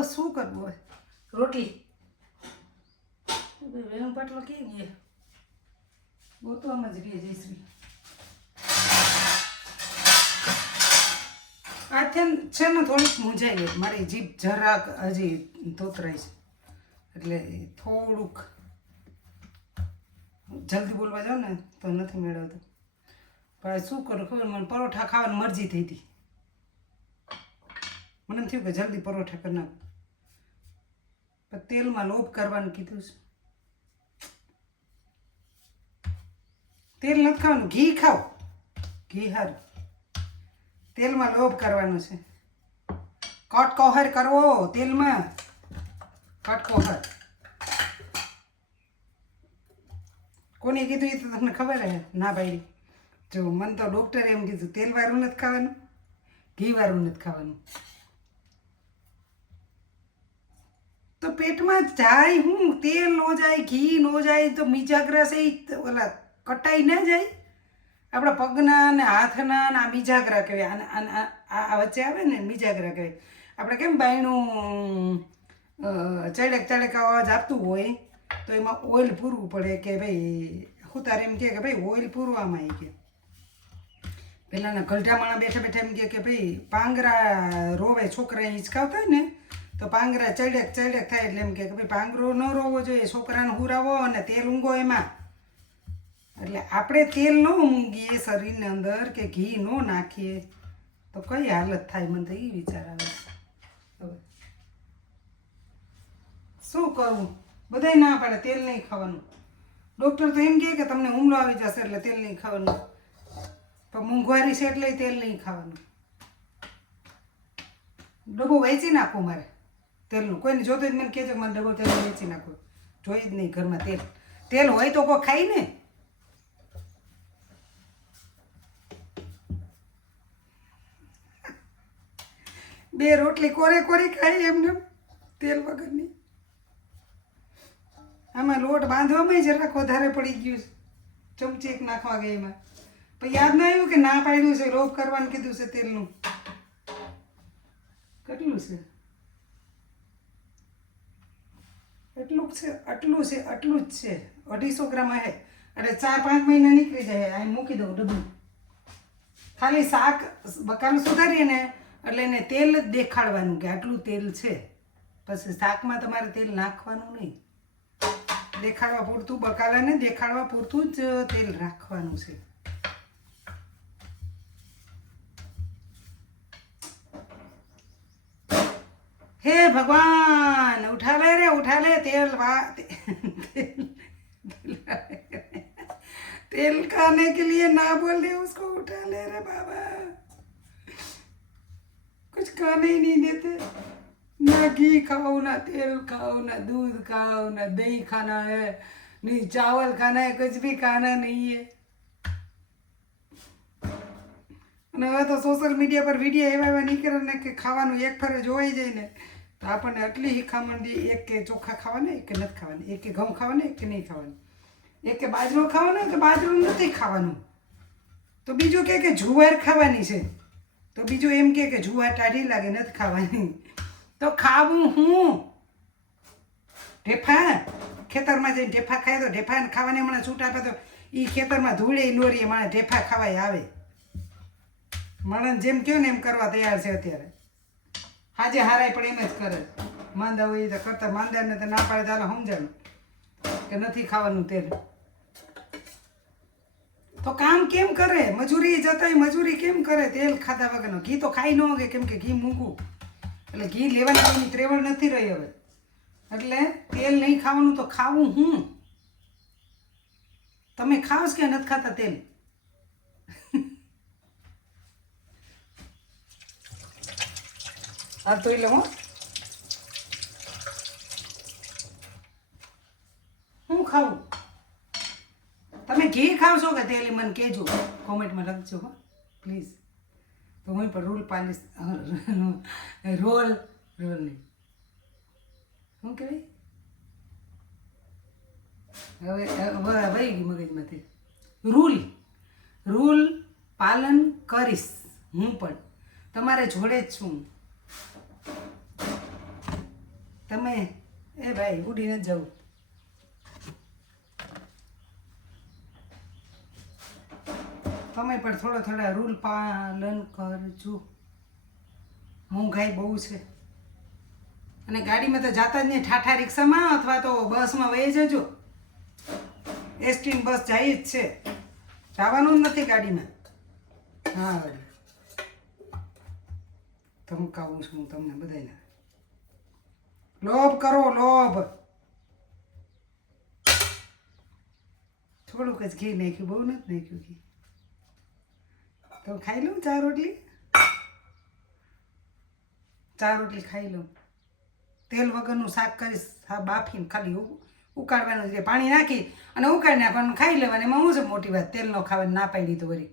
તો શું કરવું હોય રોટલી વેણું પાટલો કે ગયા ગોતવામાં જ રહી જઈશ્રી આથી છે ને થોડીક મૂંઝાઈ ગઈ મારી જીભ જરાક હજી તોતરાય છે એટલે થોડુંક જલ્દી બોલવા જાઉં ને તો નથી મેળવતું પણ શું કરું ખબર મને પરોઠા ખાવાની મરજી થઈ હતી મને એમ થયું કે જલ્દી પરોઠા કરી નાખું પણ તેલમાં લોભ કરવાનું કીધું છે તેલ નથી ખાવાનું ઘી ખાઓ ઘી હારું તેલમાં લોભ કરવાનું છે કટકોહર કરવો તેલમાં કટકોહર કોને કીધું એ તો તમને ખબર હે ના ભાઈ જો મને તો ડૉક્ટરે એમ કીધું તેલવાળું નથી ખાવાનું ઘીવાળું નથી ખાવાનું તો પેટમાં જાય હું તેલ ન જાય ઘી ન જાય તો મીજાગ્રસ એ ઓલા કટાઈ ન જાય આપણા પગના ને હાથના ને આ મીજાગરા કહેવાય આ વચ્ચે આવે ને મીજાગરા કહેવાય આપણે કેમ બાયણું ચડેક ચડેક અવાજ આપતું હોય તો એમાં ઓઇલ પૂરવું પડે કે ભાઈ હું તારે એમ કે ભાઈ ઓઇલ પૂરવામાં આવી કે પહેલાંના ગલઢામાણા બેઠા બેઠા એમ કે ભાઈ પાંગરા રોવે છોકરા હિંચકાવતા હોય ને તો પાંગરા ચડેક ચડેક થાય એટલે એમ કે ભાઈ પાંગરો ન રોવો જોઈએ છોકરાને હુરાવો અને તેલ ઊંઘો એમાં એટલે આપણે તેલ ન ઊંઘીએ શરીરની અંદર કે ઘી ન નાખીએ તો કઈ હાલત થાય મને તો એ વિચાર આવે હવે શું કરવું બધાય ના પાડે તેલ નહીં ખાવાનું ડૉક્ટર તો એમ કહે કે તમને હુમલો આવી જશે એટલે તેલ નહીં ખાવાનું પણ મોંઘવારી છે એટલે તેલ નહીં ખાવાનું ડબ્બો વેચી નાખો મારે તેલનું કોઈને જોતો જ મને કહેજો કે મને ડબ્બો તેલ વેચી નાખો જોઈ જ નહીં ઘરમાં તેલ તેલ હોય તો કોઈ ખાઈ ને બે રોટલી કોરે કોરી ખાઈ એમને તેલ વગરની આમાં લોટ બાંધવામાં જરાક વધારે પડી ગયું છે ચમચી એક નાખવા ગઈ એમાં પણ યાદ ન આવ્યું કે ના પાડ્યું છે લોભ કરવાનું કીધું છે તેલનું કેટલું છે એટલું જ છે આટલું છે આટલું જ છે 250 ગ્રામ હે એટલે 4-5 મહિના નીકળી જાય અહીં મૂકી દઉં ડબ્બું ખાલી શાક બકાલું સુધારીએ ને એટલે એને તેલ જ દેખાડવાનું કે આટલું તેલ છે પછી શાકમાં તમારે તેલ નાખવાનું નહીં દેખાડવા પૂરતું બકાલાને દેખાડવા પૂરતું જ તેલ રાખવાનું છે हे भगवान उठा ले तेल तेल खाने के लिए ना बोल दे उसको उठा ले रे बाबा कुछ खाने ही नहीं देते ना घी खाओ ना तेल खाओ ना दूध खाओ ना दही खाना है नहीं चावल खाना है कुछ भी खाना नहीं है અને હવે તો સોશિયલ મીડિયા પર વિડીયો એવા નીકળે ને કે ખાવાનું એક ફરે જોવાઈ જાય ને તો આપણને આટલી શીખામણ દે એક કે ચોખા ખાવાના એક કે નથી ખાવાના એક કે ઘઉં ખાવાના એક કે નહીં ખાવાનું એક કે બાજરો ખાવાનો તો બાજરો નથી ખાવાનું તો બીજું કે જુવાર ખાવાની છે તો બીજું એમ કે જુવાર ટાઢી લાગે નથી ખાવાની તો ખાવું હું ઢેફા ખેતરમાં જઈને ઢેફા ખાય તો ઢેફા ખાવાને હમણાં છૂટ આપે તો એ ખેતરમાં ધૂળે લોરીએ માણે ઢેફા ખાવાય આવે માણસ જેમ કહો ને એમ કરવા તૈયાર છે અત્યારે હાજે હારાય પણ એમ જ કરે માંદા હોય તો કરતા માંદાને તો ના પાડે તો સમજાણું કે નથી ખાવાનું તેલ તો કામ કેમ કરે મજૂરી જતાય મજૂરી કેમ કરે તેલ ખાધા વગરનો ઘી તો ખાઈ ન હોગે કેમ કે ઘી મૂકવું એટલે ઘી લેવાની કોઈની ત્રેવડ નથી રહી હવે એટલે તેલ નહીં ખાવાનું તો ખાવું હું તમે ખાવ કે નથી ખાતા તેલ આ તો લઉં હું ખાવું તમે ઘી ખાવ છો કે તેલ મને કહેજો કોમેન્ટમાં લખજો હો પ્લીઝ તો હું પણ રોલ પાલીશ રોલ નહીં શું કહેવાય હવે વહી ગઈ મગજમાંથી રૂલ પાલન કરીશ હું પણ તમારે જોડે જ છું તમે એ ભાઈ ઉડીને જ જાઉં. તમે પણ થોડા રૂલ પાલન કરજો. મોંઘાઈ બહુ છે અને ગાડીમાં તો જાતા જ નહીં. ઠાઠા રિક્ષામાં અથવા તો બસમાં વહી જજો. એસટી બસ જાય જ છે, જવાનું જ નથી ગાડીમાં. હા વળી ધમકાવું છું હું તમને બધાને. લોભ કરો લોભ. થોડુંક જ ઘી નાખ્યું, બહુ નથી નાખ્યું ઘી. તો ખાઈ લઉં 4 રોટલી. 4 રોટલી ખાઈ લઉં. તેલ વગરનું શાક કરીશ, હા બાફીને ખાલી ઉકાળવાનું છે, પાણી નાખી અને ઉકાળી નાખવાનું, ખાઈ લેવાનું. એમાં શું છે મોટી વાત, તેલ ન ખાવાની ના પાડી તો વળી.